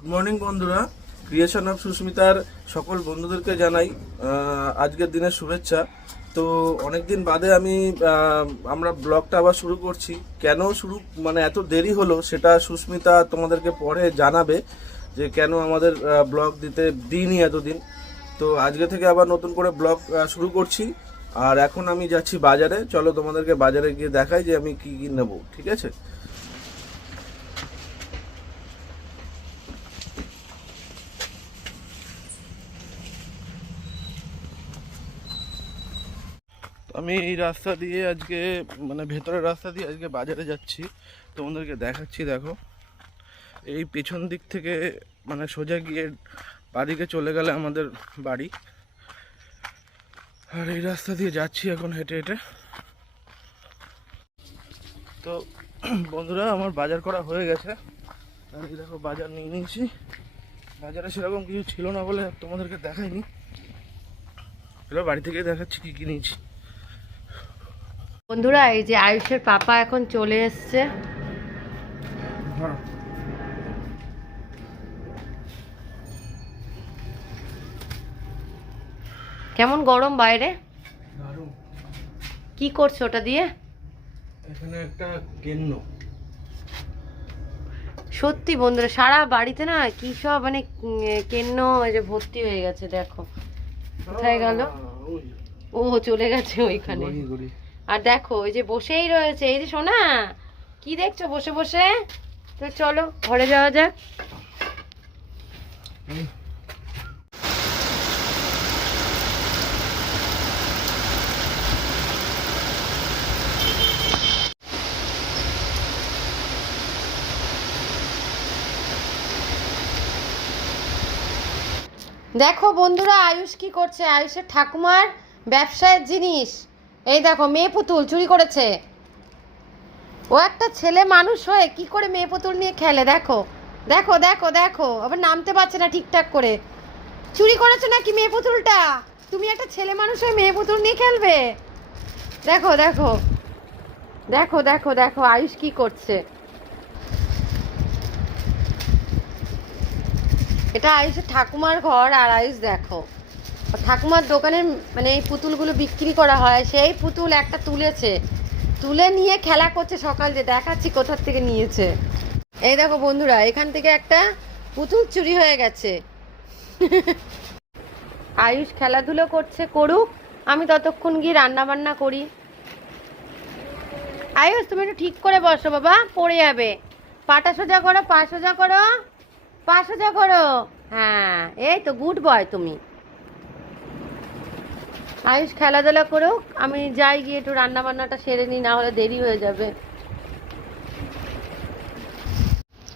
Good morning বন্ধুরা, creation of সুস্মিতার সকল বন্ধুদেরকে জানাই আজকের দিনের শুভেচ্ছা। তো অনেক দিন বাদে আমরা ব্লগটা আবার শুরু করছি। কেন শুরু এত দেরি হলো সেটা সুস্মিতা তোমাদেরকে পরে জানাবে যে কেন আমাদের ব্লগ দিইনি এতদিন। তো আজকে থেকে আবার নতুন করে ব্লগ শুরু করছি। আর এখন আমি যাচ্ছি বাজারে, চলো তোমাদেরকে বাজারে গিয়ে দেখাই যে আমি কি কি নেবো, ঠিক আছে? আমি এই রাস্তা দিয়ে আজকে ভেতরের রাস্তা দিয়ে আজকে বাজারে যাচ্ছি, তোমাদেরকে দেখাচ্ছি। দেখো, এই পেছন দিক থেকে সোজা গিয়ে বাড়িকে চলে গেলে আমাদের বাড়ি। আর এই রাস্তা দিয়ে যাচ্ছি এখন হেঁটে হেঁটে। তো বন্ধুরা, আমার বাজার করা হয়ে গেছে। আর এই দেখো, বাজার নিয়ে নিয়েছি। বাজারে সেরকম কিছু ছিল না বলে তোমাদেরকে দেখাইনি, এবার বাড়ি থেকে দেখাচ্ছি কি কি নিয়েছি। বন্ধুরা, এই যে আয়ুষের পাপা এখন চলে এসছে। কেমন গরম বাইরে, কি করছো ওটা দিয়ে? এখানে একটা কেন্ন। সত্যি বন্ধুরা, সারা বাড়িতে না কি সব কেন্ন এই যে ভর্তি হয়ে গেছে। দেখো কোথায় গেল, ও চলে গেছে ওইখানে। আর দেখো এই যে বসেই রয়েছে। এই যে সোনা, কি দেখছো বসে বসে? তো চলো ঘরে যাওয়া যাক। দেখো বন্ধুরা, আয়ুষ কি করছে। আয়ুষের ঠাকুমার ব্যবসায়ের জিনিস, এই দেখো মেয়ে পুতুল চুরি করেছে। ও একটা ছেলে মানুষ হয়ে কি করে মেয়ে পুতুল নিয়ে খেলে। দেখো দেখো দেখো দেখো, আবার নামতে পারছে না ঠিকঠাক করে। চুরি করেছো নাকি মেয়ে পুতুলটা? তুমি একটা ছেলে মানুষ হয়ে মেয়ে পুতুল নিয়ে খেলবে? দেখো দেখো দেখো দেখো দেখো আয়ুষ কি করছে। এটা আয়ুষের ঠাকুমার ঘর। আর আয়ুষ দেখো, ঠাকুমার দোকানের এই পুতুলগুলো বিক্রি করা হয়, সেই পুতুল একটা তুলেছে, তুলে নিয়ে খেলা করছে। সকাল যে দেখাচ্ছি কোথার থেকে নিয়েছে। এই দেখো বন্ধুরা, এখান থেকে একটা পুতুল চুরি হয়ে গেছে। আয়ুষ খেলাধুলো করছে, করুক, আমি ততক্ষণ গিয়ে রান্না বান্না করি। আয়ুষ তুমি একটু ঠিক করে বসো বাবা, পড়ে যাবে। পাটা সোজা করো, পা সোজা করো, পা সোজা করো। হ্যাঁ, এই তো গুড বয় তুমি। আয়ুষ খেলাধুলা করুক, আমি যাই গিয়ে একটু রান্না বান্নাটা সেরে নিই, না হলে দেরি হয়ে যাবে।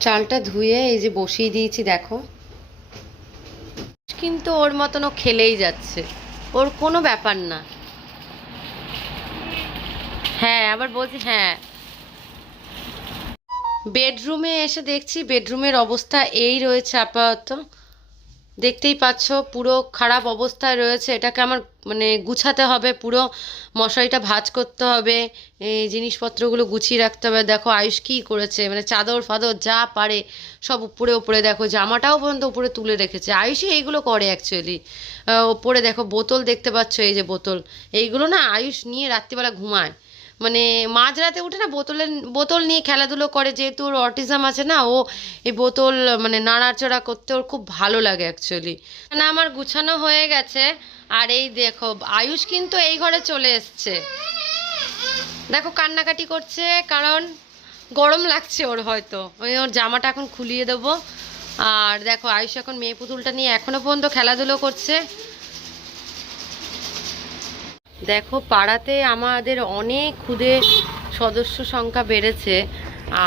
চালটা ধুয়ে এই যে বসিয়ে দিয়েছি। দেখো, কিন্তু ওর মতন ও খেলেই যাচ্ছে, ওর কোনো ব্যাপার না। হ্যাঁ, আবার বলছি হ্যাঁ। বেডরুমে এসে দেখছি বেডরুমের অবস্থা এই রয়েছে আপাতত। দেখতেই পাচ্ছ পুরো খারাপ অবস্থায় রয়েছে। এটাকে আমার গুছাতে হবে, পুরো মশারিটা ভাঁজ করতে হবে, এই জিনিসপত্রগুলো গুছিয়ে রাখতে হবে। দেখো আয়ুষ কী করেছে, চাদর ফাদর যা পারে সব উপরে উপরে, দেখো জামাটাও পর্যন্ত উপরে তুলে রেখেছে। আয়ুষই এইগুলো করে অ্যাকচুয়ালি। ওপরে দেখো বোতল দেখতে পাচ্ছ, এই যে বোতল, এইগুলো না আয়ুষ নিয়ে রাত্রিবেলা ঘুমায়। মাঝরাতে উঠে না বোতল নিয়ে খেলাধুলো করে। যেহেতু ওর অটিজম আছে না, ও এই বোতল নাড়াচড়া করতে ওর খুব ভালো লাগে অ্যাকচুয়ালি। আমার গুছানো হয়ে গেছে। আর এই দেখো আয়ুষ কিন্তু এই ঘরে চলে এসছে। দেখো কান্নাকাটি করছে, কারণ গরম লাগছে ওর, হয়তো ওর জামাটা এখন খুলিয়ে দেবো। আর দেখো আয়ুষ এখন মেয়ে পুতুলটা নিয়ে এখনো পর্যন্ত খেলাধুলো করছে। দেখো পাড়াতে আমাদের অনেক খুদে সদস্য সংখ্যা বেড়েছে।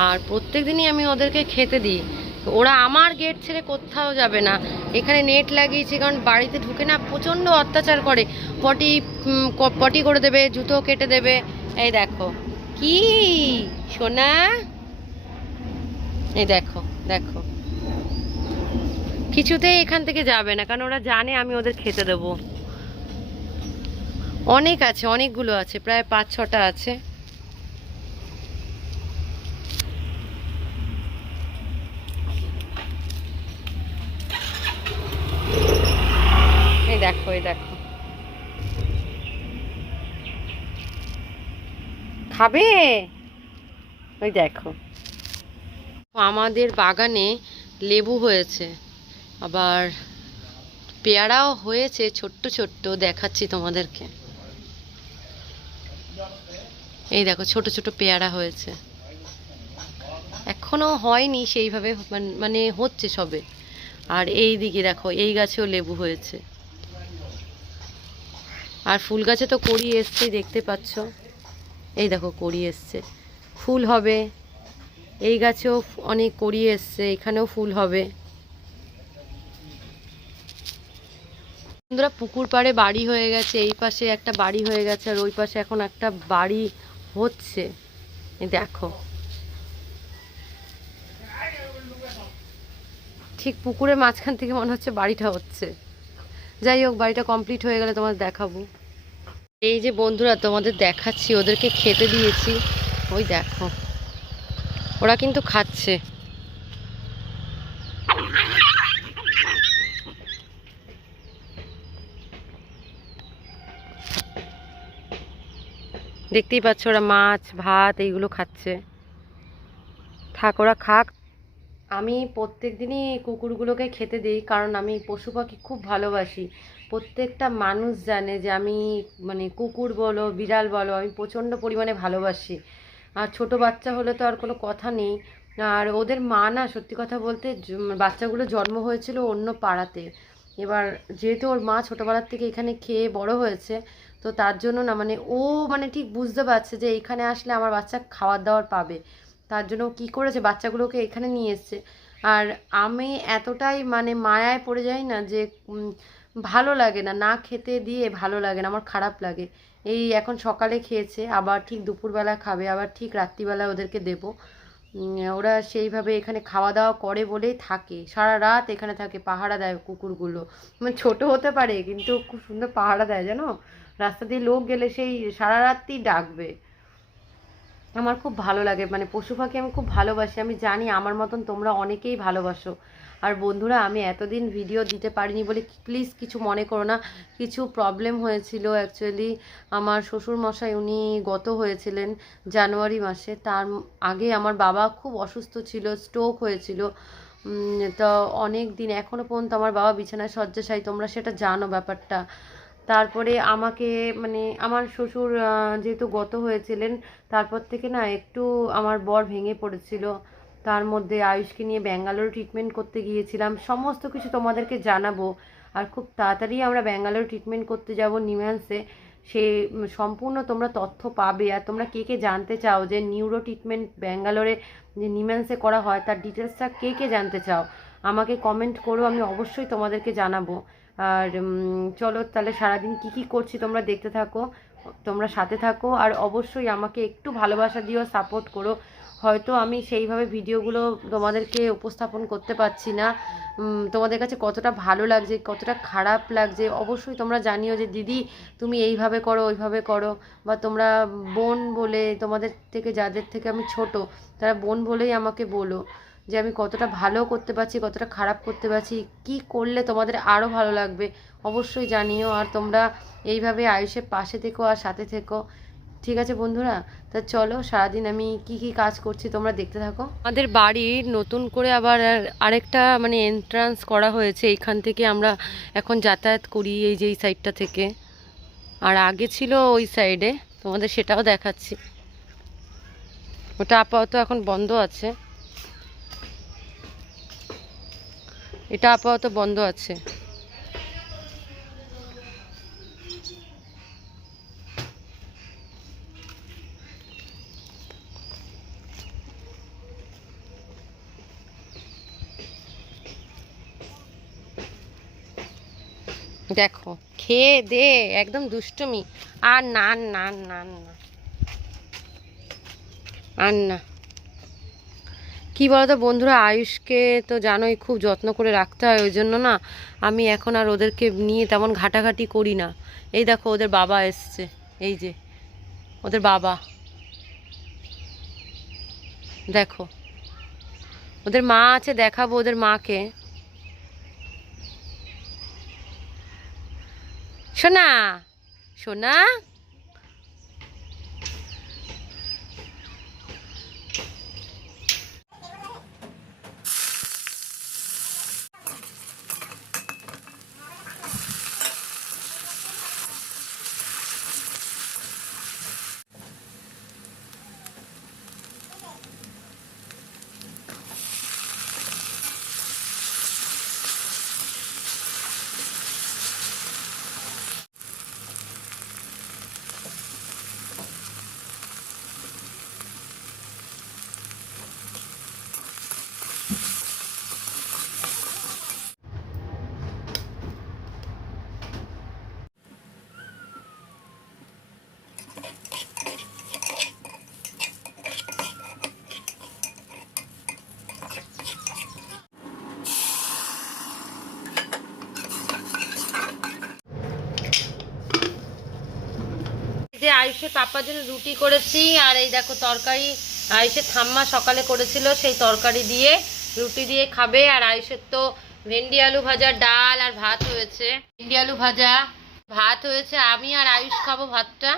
আর প্রত্যেক দিনই আমি ওদেরকে খেতে দিই। ওরা আমার গেট ছেড়ে কোথাও যাবে না। এখানে নেট লাগিয়েছি, কারণ বাড়িতে ঢুকে না প্রচণ্ড অত্যাচার করে। পটি করে দেবে, জুতো কেটে দেবে। এই দেখো কি সোনা, এই দেখো দেখো, কিছুতেই এখান থেকে যাবে না, কারণ ওরা জানে আমি ওদের খেতে দেবো। অনেক আছে, অনেকগুলো আছে, প্রায় 5-6টা আছে। দেখো, এই দেখো, খাবে, ওই দেখো। আমাদের বাগানে লেবু হয়েছে, আবার পেয়ারাও হয়েছে, ছোট্ট ছোট্ট, দেখাচ্ছি তোমাদেরকে। এই দেখো, ছোট ছোট পেয়ারা হয়েছে, এখনো হয়নি সেইভাবে, মানে হচ্ছে সবে। আর এই দিকে দেখো, এই গাছেও লেবু হয়েছে। আর ফুল গাছে তো কড়ি এসছেই, দেখতে পাচ্ছ, এই দেখো কড়ি এসছে, ফুল হবে। এই গাছেও অনেক কড়ি এসছে, এখানেও ফুল হবে। বন্ধুরা, পুকুর পাড়ে বাড়ি হয়ে গেছে, এই পাশে একটা বাড়ি হয়ে গেছে, আর ওই পাশে এখন একটা বাড়ি হচ্ছে। এই দেখো, ঠিক পুকুরের মাঝখান থেকে মনে হচ্ছে বাড়িটা হচ্ছে। যাই হোক, বাড়িটা কমপ্লিট হয়ে গেলে তোমাদের দেখাবো। এই যে বন্ধুরা, তোমাদের দেখাচ্ছি, ওদেরকে খেতে দিয়েছি, ওই দেখো, ওরা কিন্তু খাচ্ছে। দেখতেই পাচ্ছ, ওরা মাছ ভাত এইগুলো খাচ্ছে। থাক, ওরা খাক। আমি প্রত্যেক দিনই কুকুরগুলোকে খেতে দিই, কারণ আমি পশু পাখি খুব ভালোবাসি। প্রত্যেকটা মানুষ জানে যে আমি, মানে কুকুর বলো বিড়াল বলো, আমি প্রচণ্ড পরিমাণে ভালোবাসি। আর ছোট বাচ্চা হলে তো আর কোনো কথা নেই। আর ওদের মা না, সত্যি কথা বলতে, বাচ্চাগুলো জন্ম হয়েছিল অন্য পাড়াতে। এবার যেহেতু ওর মা ছোটোবেলার থেকে এখানে খেয়ে বড় হয়েছে, তো তার জন্য না, মানে ও মানে ঠিক বুঝতে পারছে যে এখানে আসলে আমার বাচ্চা খাবার দাবার পাবে। তার জন্য ও কী করেছে, বাচ্চাগুলোকে এখানে নিয়ে এসছে। আর আমি এতটাই মানে মায়ায় পড়ে যাই না যে ভালো লাগে না, না খেতে দিয়ে ভালো লাগে না, আমার খারাপ লাগে। এই এখন সকালে খেয়েছে, আবার ঠিক দুপুরবেলা খাবে, আবার ঠিক রাত্রিবেলা ওদেরকে দেবো। ওরা সেইভাবে এখানে খাওয়া দাওয়া করে বলেই থাকে, সারা রাত এখানে থাকে, পাহারা দেয় কুকুরগুলো। মানে ছোট হতে পারে, কিন্তু খুব সুন্দর পাহারা দেয়, জানো। রাস্তা দিয়ে লোক গেলে সেই সারা রাতই ডাকবে। আমার খুব ভালো লাগে, মানে পশু পাখি আমি খুব ভালোবাসি। আমি জানি আমার মতন তোমরা অনেকেই ভালোবাসো। আর বন্ধুরা, আমি এতদিন ভিডিও দিতে পারিনি বলে প্লিজ কিছু মনে করো না। কিছু প্রবলেম হয়েছিল অ্যাকচুয়ালি। আমার শ্বশুরমশাই উনি গত হয়েছিলেন জানুয়ারি মাসে। তার আগে আমার বাবা খুব অসুস্থ ছিল, স্ট্রোক হয়েছিল। তো অনেক দিন, এখনও পর্যন্ত আমার বাবা বিছানায় শয্যাশায়ী, তোমরা সেটা জানো ব্যাপারটা। তারপরে আমাকে, মানে আমার শ্বশুর যেহেতু গত হয়েছিলেন, তারপর থেকে না একটু আমার বর ভেঙে পড়েছিল। তার মধ্যে আয়ুষকে নিয়ে ব্যাঙ্গালোর ট্রিটমেন্ট করতে গিয়েছিলাম, সমস্ত কিছু তোমাদেরকে জানাবো। আর খুব তাড়াতাড়ি আমরা ব্যাঙ্গালোর ট্রিটমেন্ট করতে যাব নিম্যান্সে। সে সম্পূর্ণ তোমরা তথ্য পাবে। আর তোমরা কে কে জানতে চাও যে নিউরো ট্রিটমেন্ট ব্যাঙ্গালোরে যে নিম্যান্সে করা হয়, তার ডিটেলসটা কে কে জানতে চাও, আমাকে কমেন্ট করো, আমি অবশ্যই তোমাদেরকে জানাবো। আর চলো তাহলে সারাদিন কি কি করছি তোমরা দেখতে থাকো, তোমরা সাথে থাকো। আর অবশ্যই আমাকে একটু ভালোবাসা দিও, সাপোর্ট করো। হয়তো আমি সেইভাবে ভিডিওগুলো তোমাদেরকে উপস্থাপন করতে পারছি না, তোমাদের কাছে কতটা ভালো লাগছে কতটা খারাপ লাগছে অবশ্যই তোমরা জানিও যে দিদি তুমি এইভাবে করো ওইভাবে করো। বা তোমরা বোন বলে, তোমাদের থেকে যাদের থেকে আমি ছোট, তারা বোন বলেই আমাকে বলো যে আমি কতটা ভালো করতে পারছি কতটা খারাপ করতে পারছি, কি করলে তোমাদের আরও ভালো লাগবে অবশ্যই জানিও। আর তোমরা এইভাবে আয়ুষের পাশে থেকো আর সাথে থেকো, ঠিক আছে বন্ধুরা? তা চলো সারাদিন আমি কি কি কাজ করছি তোমরা দেখতে থাকো। আমাদের বাড়ির নতুন করে আবার আরেকটা মানে এন্ট্রান্স করা হয়েছে, এইখান থেকে আমরা এখন যাতায়াত করি, এই যে এই সাইডটা থেকে। আর আগে ছিল ওই সাইডে, তোমাদের সেটাও দেখাচ্ছি। ওটা আপাতত এখন বন্ধ আছে, এটা আপাতত বন্ধ আছে। দেখো খেয়ে দে একদম দুষ্টুমি। আর না না না না আর না, কি বলতো বন্ধুরা, আয়ুষকে তো জানোই খুব যত্ন করে রাখতে হয়, ওই জন্য না আমি এখন আর ওদেরকে নিয়ে তেমন ঘাটাঘাটি করি না। এই দেখো ওদের বাবা এসছে, এই যে ওদের বাবা, দেখো ওদের মা আছে, দেখাবো ওদের মাকে। সোনা সোনা যে আয়ুষের পাপার জন্য রুটি করেছি, আর এই দেখো তরকারি আয়ুষের ঠাম্মা সকালে করেছিল, সেই তরকারি দিয়ে রুটি দিয়ে খাবে। আর আয়ুষের তো ভেন্ডি আলু ভাজা, ডাল আর ভাত হয়েছে। ভেন্ডি আলু ভাজা ভাত হয়েছে, আমি আর আয়ুষ খাবো ভাতটা।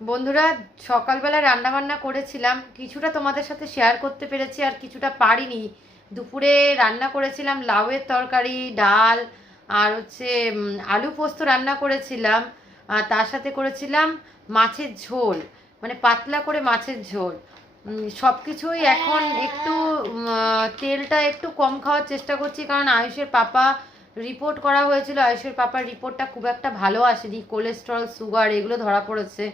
বন্ধুরা, সকালবেলা রান্না বান্না করেছিলাম, কিছুটা তোমাদের সাথে শেয়ার করতে পেরেছি আর কিছুটা পারিনি। দুপুরে রান্না করেছিলাম লাউয়ের তরকারি, ডাল আর হচ্ছে আলু পোস্ত রান্না করেছিলাম, আর তার সাথে করেছিলাম মাছের ঝোল, মানে পাতলা করে মাছের ঝোল। সব কিছুই এখন একটু তেলটা একটু কম খাওয়ার চেষ্টা করছি, কারণ আয়ুষের পাপা রিপোর্ট করা হয়েছিল, আয়ুষের পাপার রিপোর্টটা খুব একটা ভালো আসেনি, কোলেস্টেরল সুগার এগুলো ধরা পড়েছে।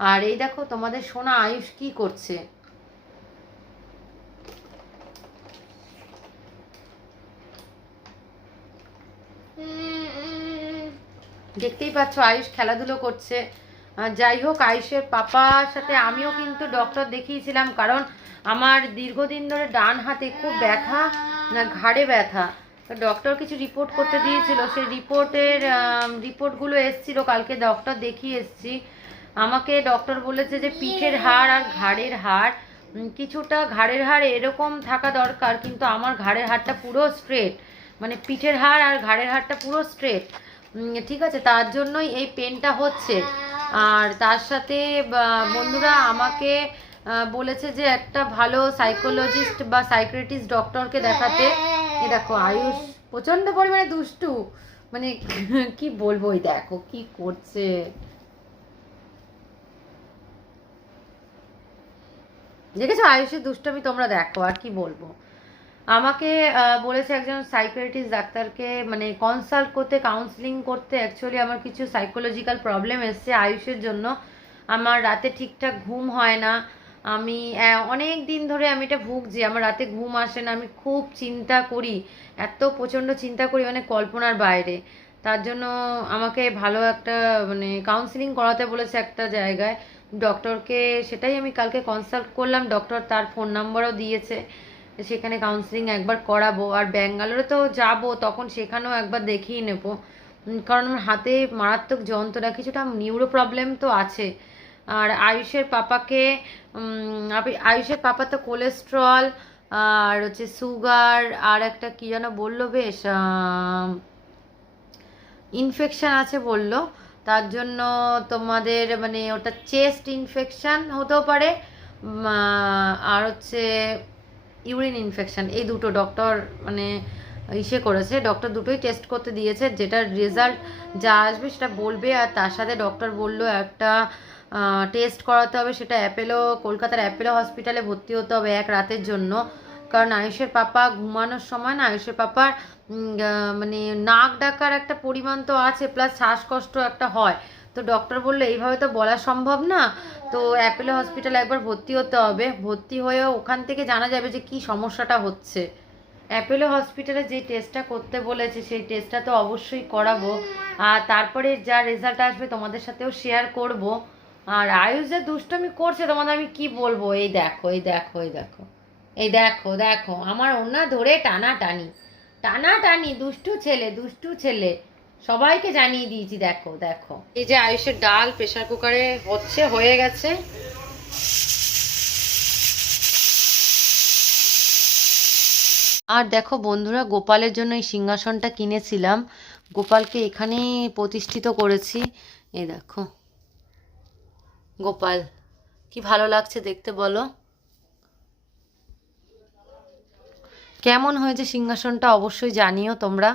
আর এই দেখো তোমাদের সোনা আয়ুষ কি করছে। দেখতেই পাচ্ছ আয়ুষ খেলাধুলো করছে। যাই হোক, আয়ুষের পাপার সাথে আমিও কিন্তু ডক্টর দেখিয়েছিলাম, কারণ আমার দীর্ঘদিন ধরে ডান হাতে খুব ব্যথা, ঘাড়ে ব্যথা। তো ডক্টর কিছু রিপোর্ট করতে দিয়েছিল, সেই রিপোর্টগুলো এসেছিল, কালকে ডক্টর দেখিয়ে এসেছি। আমাকে ডক্টর বলেছে যে পিঠের হাড় আর ঘাড়ের হাড়, কিছুটা ঘাড়ের হাড় এরকম থাকা দরকার, কিন্তু আমার ঘাড়ের হাড়টা পুরো স্ট্রেট, মানে পিঠের হাড় আর ঘাড়ের হাড়টা পুরো স্ট্রেট। ঠিক আছে, তার জন্যই এই পেনটা হচ্ছে। আর তার সাথে বন্ধুরা আমাকে বলেছে যে একটা ভালো সাইকোলজিস্ট বা সাইকিয়াট্রিস্ট ডক্টরকে দেখাতে। এ দেখো আয়ুষ প্রচণ্ড পরিমাণে দুষ্টু, মানে কি বলবো, এই দেখো কি করছে। দেখেছো আয়ুষের দুষ্টামি, তোমরা দেখো, আর কি বলবো। আমাকে বলেছে একজন সাইকিয়াট্রিস্ট ডাক্তারকে মানে কনসাল্ট করতে, কাউন্সিলিং করতে। অ্যাকচুয়ালি আমার কিছু সাইকোলজিক্যাল প্রবলেম এসছে আয়ুষের জন্য। আমার রাতে ঠিকঠাক ঘুম হয় না, আমি অনেক দিন ধরে আমি এটা ভুগছি, আমার রাতে ঘুম আসে না, আমি খুব চিন্তা করি, এত প্রচণ্ড চিন্তা করি, মানে কল্পনার বাইরে। তার জন্য আমাকে ভালো একটা মানে কাউন্সিলিং করাতে বলেছে একটা জায়গায় ডক্টরকে, সেটাই আমি কালকে কনসাল্ট করলাম। ডক্টর তার ফোন নাম্বারও দিয়েছে, সেখানে কাউন্সিলিং একবার করাবো। আর ব্যাঙ্গালোরে তো যাব, তখন সেখানেও একবার দেখিয়ে নেব, কারণ আমার হাতে মারাত্মক যন্ত্রণা, কিছুটা নিউরো প্রবলেম তো আছে। আর আয়ুষের পাপাকে আয়ুষের পাপা তো কোলেস্ট্রল আর হচ্ছে সুগার আর একটা কি যেন বললো, বেশ ইনফেকশান আছে বললো। তার জন্য তোমাদের মানে ওটা চেস্ট ইনফেকশান হতেও পারে, আর হচ্ছে ইউরিন ইনফেকশান, এই দুটো ডক্টর মানে করেছে। ডক্টর দুটোই টেস্ট করতে দিয়েছে, যেটার রেজাল্ট যা আসবে সেটা বলবে। আর তার সাথে ডক্টর বললো একটা টেস্ট করাতে হবে, সেটা কলকাতার অ্যাপেলো হসপিটালে ভর্তি হতে হবে এক রাতের জন্য। কারণ আয়ুষের পাপা ঘুমানোর সময় না, আয়ুষের পাপার মানে নাক ডাকার একটা পরিমাণ তো আছে, প্লাস শ্বাসকষ্ট একটা হয়। তো ডক্টর বললো এইভাবে তো বলা সম্ভব না, তো অ্যাপেলো হসপিটালে একবার ভর্তি হতে হবে। ভর্তি হয়ে ওখান থেকে জানা যাবে যে কি সমস্যাটা হচ্ছে। অ্যাপেলো হসপিটালে যে টেস্টটা করতে বলেছে সেই টেস্টটা তো অবশ্যই করাবো, আর তারপরে যা রেজাল্ট আসবে তোমাদের সাথেও শেয়ার করব। আর আয়ুষ যে দুষ্টুমি করছে তোমাদের আমি কি বলবো, এই দেখো এই দেখো এই দেখো এই দেখো দেখো আমার ওনা ধরে টানাটানি টানাটানি, দুষ্টু ছেলে দুষ্টু ছেলে, সবাইকে জানিয়ে দিয়েছি। দেখো দেখো এই যে আয়ুষের ডাল প্রেসার কুকারে হয়ে গেছে। আর দেখো বন্ধুরা, গোপালের জন্য এই সিংহাসনটা কিনেছিলাম, গোপালকে এখানেই প্রতিষ্ঠিত করেছি। এই দেখো গোপাল, কি ভালো লাগছে দেখতে বলো। কেমন হয়েছে সিংহাসনটা অবশ্যই জানিও তোমরা।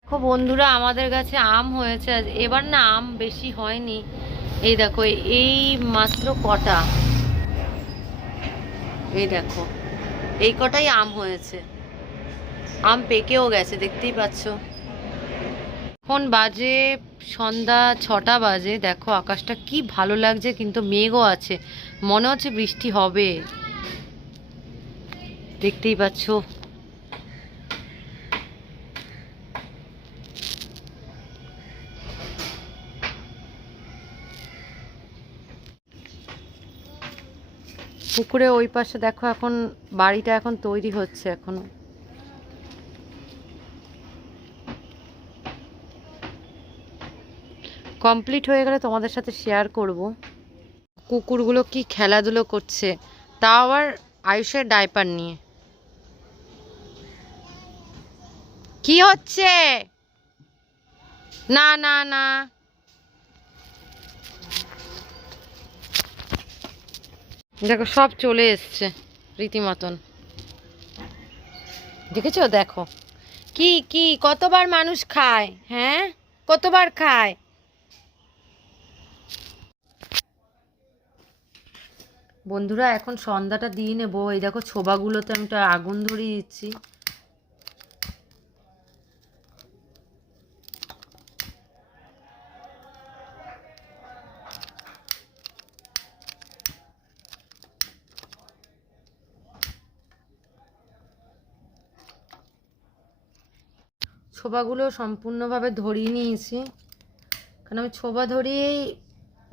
দেখো বন্ধুরা, আমাদের গাছে আম হয়েছে এবার, না আম বেশি হয়নি। এই দেখো এই মাত্র কটা, এই দেখো এই কটাই আম হয়েছে, আম পেকেও গেছে দেখতেই পাচ্ছ। এখন বাজে সন্ধ্যা 6টা বাজে। দেখো আকাশটা কি ভালো লাগছে, কিন্তু মেঘও আছে, মনে হচ্ছে বৃষ্টি হবে, দেখতেই পাচ্ছ। পুকুরে ওই পাশে দেখো এখন বাড়িটা এখন তৈরি হচ্ছে এখনো। কমপ্লিট হয়ে গেলে তোমাদের সাথে শেয়ার করব। কুকুরগুলো কি খেলাধুলো করছে, তাও আবার আয়ুষের ডাইপার নিয়ে। কি হচ্ছে? না না না, দেখো সব চলে এসছে রীতিমতন, দেখেছো? দেখো কি কি কতবার মানুষ খায়, হ্যাঁ কতবার খায়। বন্ধুরা এখন সন্ধ্যাটা দিয়ে নেবো। এই দেখো ছোবাগুলোতে আমি একটা আগুন ধরিয়ে দিচ্ছি। ছোবাগুলো সম্পূর্ণভাবে ধরিয়ে নিয়েছি, কারণ আমি ছোবা ধরিয়েই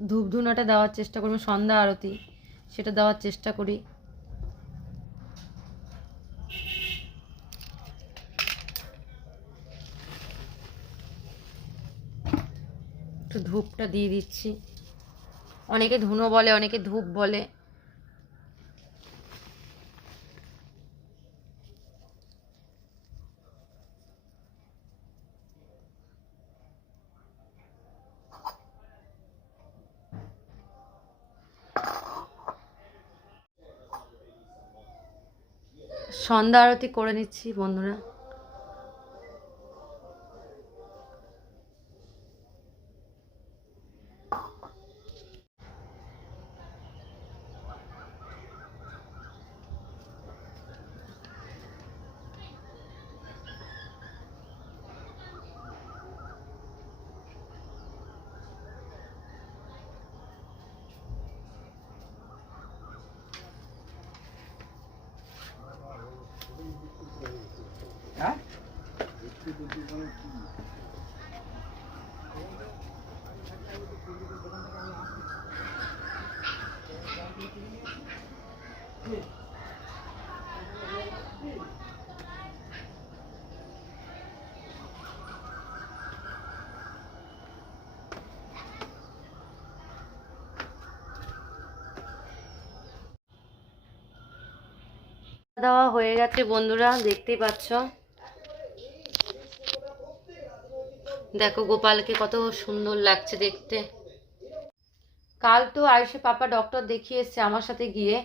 ধূপ ধুনাটা দেওয়ার চেষ্টা করি, সন্ধ্যা আরতি সেটা দেওয়ার চেষ্টা করি। একটু ধূপটা দিয়ে দিচ্ছি, অনেকে ধুনো বলে অনেকে ধূপ বলে। সন্ধ্যা আরতি করে নিচ্ছি বন্ধুরা। হ্যাঁ দেওয়া হয়ে গেছে বন্ধুরা, দেখতেই পাচ্ছ। দেখো গোপালকে কত সুন্দর লাগছে দেখতে। কাল তো আয়ুষের পাপা ডক্টর দেখিয়ে এসছে আমার সাথে গিয়ে,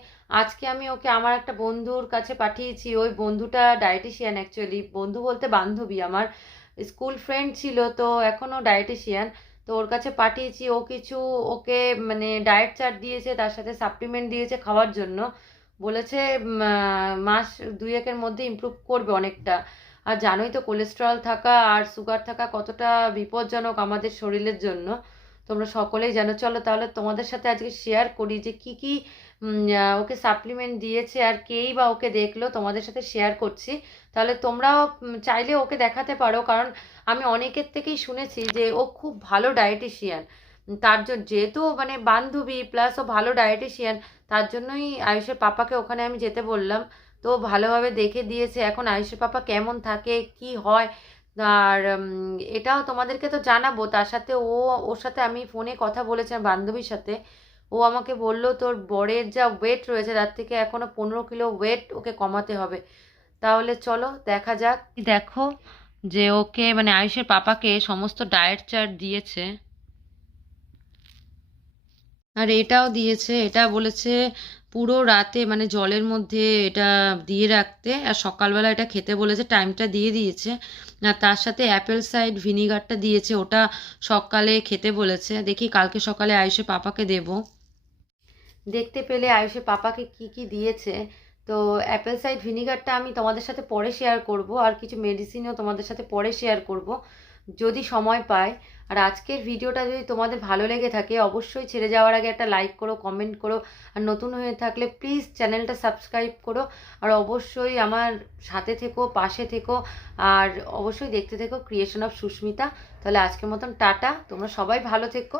আজকে আমি ওকে আমার একটা বন্ধুর কাছে পাঠিয়েছি। ওই বন্ধুটা ডায়েটিশিয়ান, অ্যাকচুয়ালি বন্ধু বলতে বান্ধবী, আমার স্কুল ফ্রেন্ড ছিল, তো এখনও ডায়েটিশিয়ান। তো ওর কাছে পাঠিয়েছি, ও কিছু ওকে মানে ডায়েট চার্ট দিয়েছে, তার সাথে সাপ্লিমেন্ট দিয়েছে খাওয়ার জন্য। বলেছে মাস 2-1-এর মধ্যে ইমপ্রুভ করবে অনেকটা। আর জানোই তো কোলেস্টেরল থাকা আর সুগার থাকা কতটা বিপজ্জনক আমাদের শরীরের জন্য, তোমরা সকলেই জানো। চলো তাহলে তোমাদের সাথে আজকে শেয়ার করি যে কি কি ওকে সাপ্লিমেন্ট দিয়েছে আর কেই বা ওকে দেখলো, তোমাদের সাথে শেয়ার করছি। তাহলে তোমরাও চাইলে ওকে দেখাতে পারো, কারণ আমি অনেকের থেকেই শুনেছি যে ও খুব ভালো ডায়েটিশিয়ান। তার জন্য যেহেতু মানে বান্ধবী প্লাস ও ভালো ডায়েটিশিয়ান, তার জন্যই আয়ুষের পাপাকে ওখানে আমি যেতে বললাম। তো ভালোভাবে দেখে দিয়েছে। এখন আয়ুষের পাপা কেমন থাকে কি হয়, আর এটাও তোমাদেরকে তো জানাবো। তার সাথে ওর সাথে আমি ফোনে কথা বলেছিলাম বান্ধবীর সাথে, ও আমাকে বলল তোর বরের যা ওয়েট রয়েছে তার থেকে এখনো 15 কিলো ওয়েট ওকে কমাতে হবে। তাহলে চলো দেখা যাক। দেখো যে ওকে মানে আয়ুষের পাপাকে সমস্ত ডায়েট চার্ট দিয়েছে, আর এটাও দিয়েছে। এটা বলেছে পুরো রাতে মানে জলের মধ্যে এটা দিয়ে রাখতে, আর সকালবেলা এটা খেতে বলেছে, টাইমটা দিয়ে দিয়েছে। আর তার সাথে অ্যাপেল সাইড ভিনিগারটা দিয়েছে, ওটা সকালে খেতে বলেছে। দেখি কালকে সকালে আয়ুষের পাপাকে দেব। দেখতে পেলে আয়ুষের পাপাকে কি কি দিয়েছে। তো অ্যাপেল সাইড ভিনিগারটা আমি তোমাদের সাথে পরে শেয়ার করব, আর কিছু মেডিসিনও তোমাদের সাথে পরে শেয়ার করব যদি সময় পাই। আর আজকের ভিডিওটা যদি তোমাদের ভালো লেগে থাকে অবশ্যই ছেড়ে যাওয়ার আগে একটা লাইক করো, কমেন্ট করো, আর নতুন হয়ে থাকলে প্লিজ চ্যানেলটা সাবস্ক্রাইব করো। আর অবশ্যই আমার সাথে থেকো, পাশে থেকো, আর অবশ্যই দেখতে থেকো ক্রিয়েশন অফ সুস্মিতা। তাহলে আজকের মতন টাটা, তোমরা সবাই ভালো থেকো।